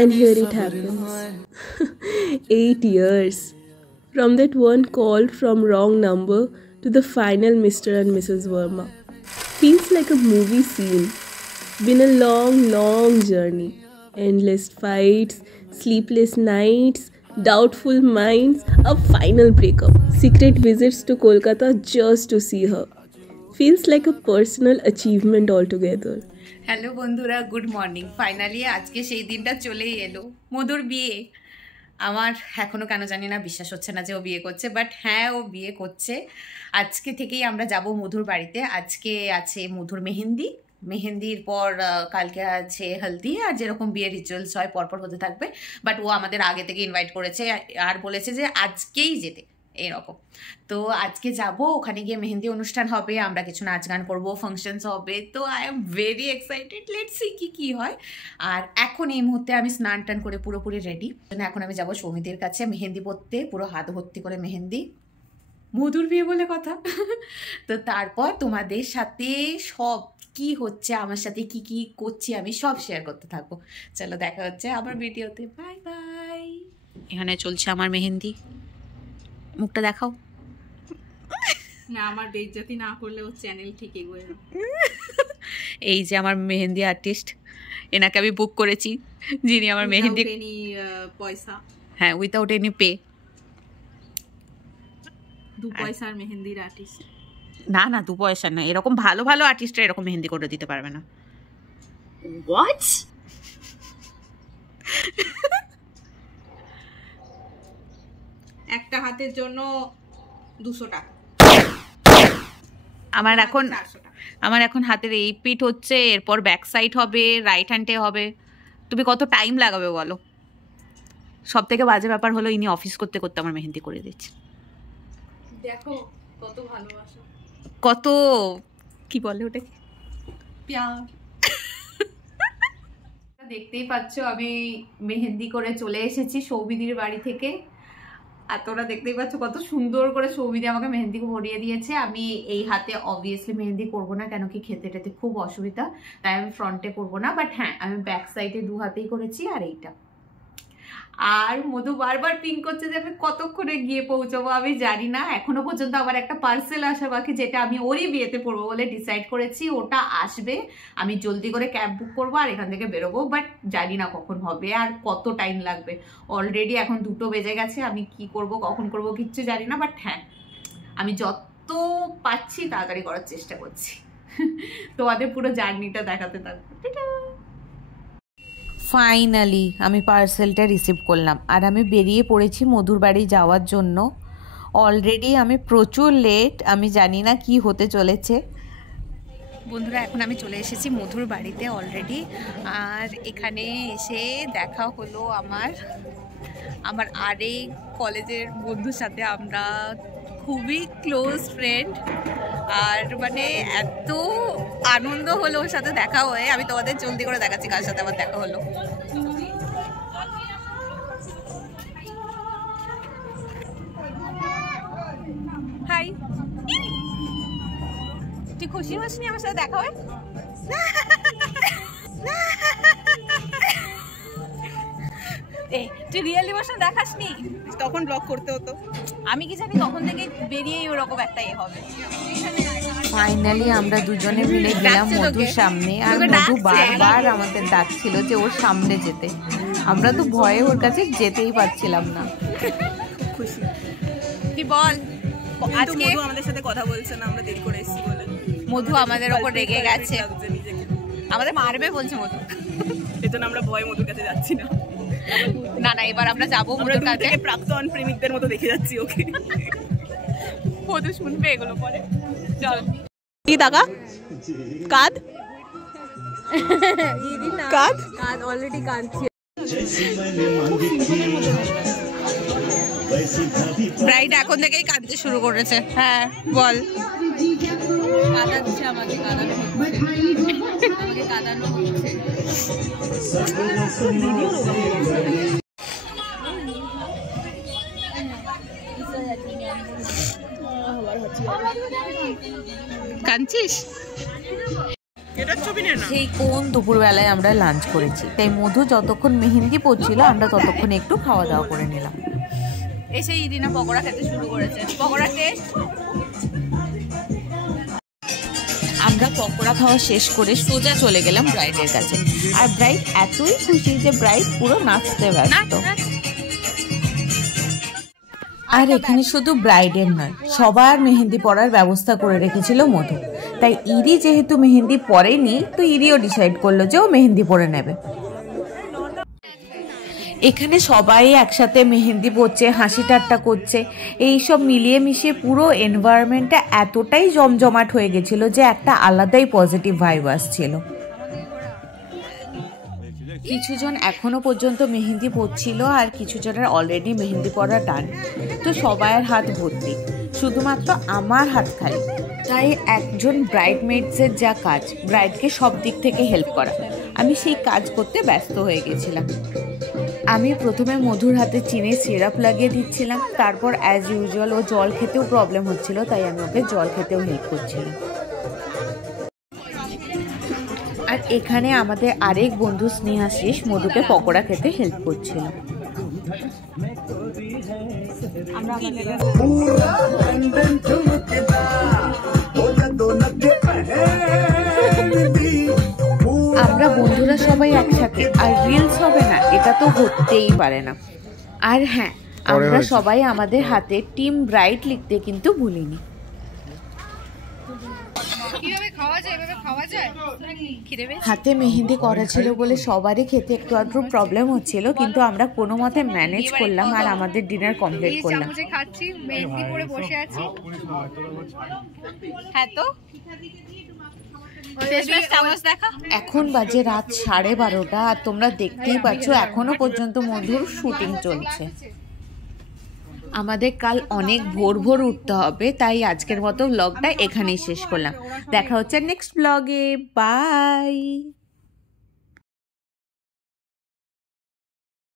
And here it happens. 8 years. From that one call from wrong number to the final Mr. and Mrs. Verma. Feels like a movie scene. Been a long, long journey. Endless fights, sleepless nights, doubtful minds, a final breakup. Secret visits to Kolkata just to see her. Feels like a personal achievement altogether. Hello বন্ধুরা, good morning. Finally আজকে সেই দিনটা চলেই এলো, মধুর বিয়ে। আমার এখনও কেন জানি না বিশ্বাস হচ্ছে না যে ও বিয়ে করছে, বাট হ্যাঁ ও বিয়ে করছে। আজকে থেকেই আমরা যাব মধুর বাড়িতে। আজকে আছে মধুর মেহেন্দি, মেহেন্দির পর কালকে আছে হলদি, আর যেরকম বিয়ের রিচুয়ালস হয় পরপর হতে থাকবে। বাট ও আমাদের আগে থেকে ইনভাইট করেছে আর বলেছে যে আজকেই যেতে, এরকম। তো আজকে যাব, ওখানে গিয়ে মেহেন্দি অনুষ্ঠান হবে, আমরা কিছু নাচ গান করবো, ফাংশনস হবে। তো I am very excited, let's see কি হয়। আর এখন এই মুহূর্তে আমি স্নান টান করে পুরোপুরি রেডি। এখন আমি যাব সৌমিদের কাছে মেহেন্দি পরতে, পুরো হাত ভর্তি করে মেহেন্দি। মধুর বিয়ে বলে কথা। তো তারপর তোমাদের সাথে সব কি হচ্ছে, আমার সাথে কি কি করছি আমি সব শেয়ার করতে থাকবো। চলো দেখা হচ্ছে আবার ভিডিওতে, বাই বাই। এখানে চলছে আমার মেহেন্দি, মুখটা দেখাও না, আমার বেইজ্জতি না করলে ও চ্যানেল ঠিক এগোয় না। এই যে আমার মেহেন্দি আর্টিস্ট, এনাকে আমি বুক করেছি, যিনি আমার মেহেন্দি পয়সা, হ্যাঁ উইথাউট এনি পে, 2 পয়সার মেহেন্দির আর্টিস্ট। না না 2 পয়সা না, এরকম ভালো ভালো আর্টিস্টরা এরকম মেহেন্দি করে দিতে পারবে না। হোয়াট? একটা হাতের জন্য 200 টাকা। আমার এখন হাতের এই পিঠ হচ্ছে, এরপর ব্যাক সাইড হবে, রাইট হ্যান্ডে হবে। তুমি কত টাইম লাগাবে বলো? সব থেকে বাজে ব্যাপার হলো ইনি অফিস করতে করতে আমার মেহেন্দি করে দিচ্ছে। দেখো কত ভালোবাসা, কত কি বলে ওটাকে, প্যার। দেখতেই পাচ্ছ আমি মেহেন্দি করে চলে এসেছি সৌমিদির বাড়ি থেকে। আর তোরা দেখতেই পাচ্ছ কত সুন্দর করে সৌমিদি আমাকে মেহেন্দি ভরিয়ে দিয়েছে। আমি এই হাতে অবভিয়াসলি মেহেন্দি করবো না, কেন কি খেতে টেতে খুব অসুবিধা, তাই আমি ফ্রন্টে করবো না। বাট হ্যাঁ, আমি ব্যাক সাইডে 2 হাতেই করেছি। আর এইটা, আর মধু বারবার পিং করছে যে আমি কতক্ষণে গিয়ে পৌঁছাবো আমি জানি না। এখনো পর্যন্ত আমার একটা পার্সেল আসা বাকি, যেটা আমি ওরই বিয়েতে পড়বো বলে ডিসাইড করেছি। ওটা আসবে, আমি জলদি করে ক্যাব বুক করবো আর এখান থেকে বেরোবো। বাট জানি না কখন হবে আর কত টাইম লাগবে। অলরেডি এখন 2টো বেজে গেছে, আমি কি করব কখন করব কিচ্ছু জানি না। বাট হ্যাঁ, আমি যত পাচ্ছি তাড়াতাড়ি করার চেষ্টা করছি। তোমাদের পুরো জার্নিটা দেখাতে থাকবো। ফাইনালি আমি পার্সেলটা রিসিভ করলাম আর আমি বেরিয়ে পড়েছি মধুর বাড়ি যাওয়ার জন্য। অলরেডি আমি প্রচুর লেট, আমি জানি না কি হতে চলেছে। বন্ধুরা এখন আমি চলে এসেছি মধুর বাড়িতে অলরেডি। আর এখানে এসে দেখা হলো আমার আরেক কলেজের বন্ধুর সাথে। আমরা খুবই ক্লোজ ফ্রেন্ড, আর মানে এত আনন্দ হলো ওর সাথে দেখা হয়ে। আমি তোমাদের জলদি করে দেখাচ্ছি কার সাথে আমার দেখা হলো। হাই, তুই খুশি হসনি আমার সাথে দেখা হয়? তুই রিয়েল ইমোশন দেখাসনি, তখন ব্লক করতে হতো। আমি কি জানি তখন থেকে বেরিয়েই ওরকম একটা হবে। ফাইনালি আমরা দুজনে মিলে গেলাম মধুর সামনে, আর মধু বারবার আমাদের ডাকছিল যে ওর সামনে যেতে। আমরা তো ভয়ে ওর কাছে যেতেই পারছিলাম না। খুশি তুই বল, আজকে মধু আমাদের সাথে কথা বলছে না, আমরা দেরি করে এসেছি বলে। মধু আমাদের ওপর রেগে গেছে, আমাদের মারবে বলছে মধু। এজন্য আমরা ভয়ে মধুর কাছে যাচ্ছি না। না না, এবার আমরা যাবো মধুর কাছে। প্রাক্তন প্রেমিকদের মতো দেখে যাচ্ছি ওকে। মধু শুনবে এগুলো পরে। চল কি দাগা কাঁদ কাঁদ কাঁদ, অলরেডি কাঁদছি। ব্রাইড এখন থেকেই কাঁদতে শুরু করেছে। হ্যাঁ বল। কাঁদাচ্ছে আমাকে, কাঁদানো হচ্ছে। কাঁদছিস? সেই কোন দুপুরবেলায় আমরা লাঞ্চ করেছি, তাই মধু যতক্ষণ মেহেন্দি পড়ছিল আমরা ততক্ষণ একটু খাওয়া দাওয়া করে নিলাম। এসে ইরিনা পকোড়া খেতে শুরু করেছে। পকোড়া টেস্ট। আমরা পকোড়া খাওয়া শেষ করে সোজা চলে গেলাম ব্রাইডের কাছে। আর ব্রাইড এতই খুশি যে ব্রাইড পুরো নাচতে ব্যস্ত। আর এখানে শুধু ব্রাইডের নয়, সবার মেহেন্দি পরার ব্যবস্থা করে রেখেছিল মধু। তাই ইরি যেহেতু মেহেন্দি পরেনি, তো ইরিও ডিসাইড করলো যে ও মেহেন্দি পরে নেবে। এখানে সবাই একসাথে মেহেন্দি পরছে, হাসি ঠাট্টা করছে, এইসব মিলিয়ে মিশিয়ে পুরো এনভায়রনমেন্টটা এতটাই জমজমাট হয়ে গেছিল যে একটা আলাদাই পজিটিভ ভাইব আসছিল। কিছুজন এখনো পর্যন্ত মেহেন্দি পরছিল আর কিছুজনের অলরেডি মেহেন্দি পরা ডান। তো সবার হাত ভর্তি, শুধুমাত্র আমার হাত খালি। তাই একজন ব্রাইডমেডসের যা কাজ, ব্রাইডকে সব দিক থেকে হেল্প করা, আমি সেই কাজ করতে ব্যস্ত হয়ে গেছিলাম। আমি প্রথমে মধুর হাতে চিনির সিরাপ লাগিয়ে দিচ্ছিলাম, তারপর অ্যাজ ইউজুয়াল ও জল খেতেও প্রবলেম হচ্ছিল, তাই আমি ওকে জল খেতেও হেল্প করছিলাম। আর এখানে আমাদের আরেক বন্ধু স্নেহাশিস মধুকে পকোড়া খেতে হেল্প করছিল। আমরা বন্ধুরা সবাই একসাথে, আর রিলস হবে না এটা তো হতেই পারে না। আর হ্যাঁ, আমরা সবাই আমাদের হাতে টিম ব্রাইট লিখতে কিন্তু ভুলিনি। হাতে মেহেন্দি করা ছিল বলে সবারই খেতে একটু আধটু প্রবলেম হচ্ছিল, কিন্তু আমরা কোনো মতে ম্যানেজ করলাম আর আমাদের ডিনার কমপ্লিট করলাম। খাচ্ছি, মেহেন্দি পরে বসে আছি। হ্যাঁ তো এখন বাজে রাত 12:30 আর তোমরা দেখতেই পাচ্ছ এখনো পর্যন্ত মধুর শুটিং চলছে। আমাদের কাল অনেক ভোর ভোর উঠতে হবে, তাই আজকের মতো ব্লগটা এখানেই শেষ করলাম। দেখা হচ্ছে নেক্সট ব্লগে। বাই।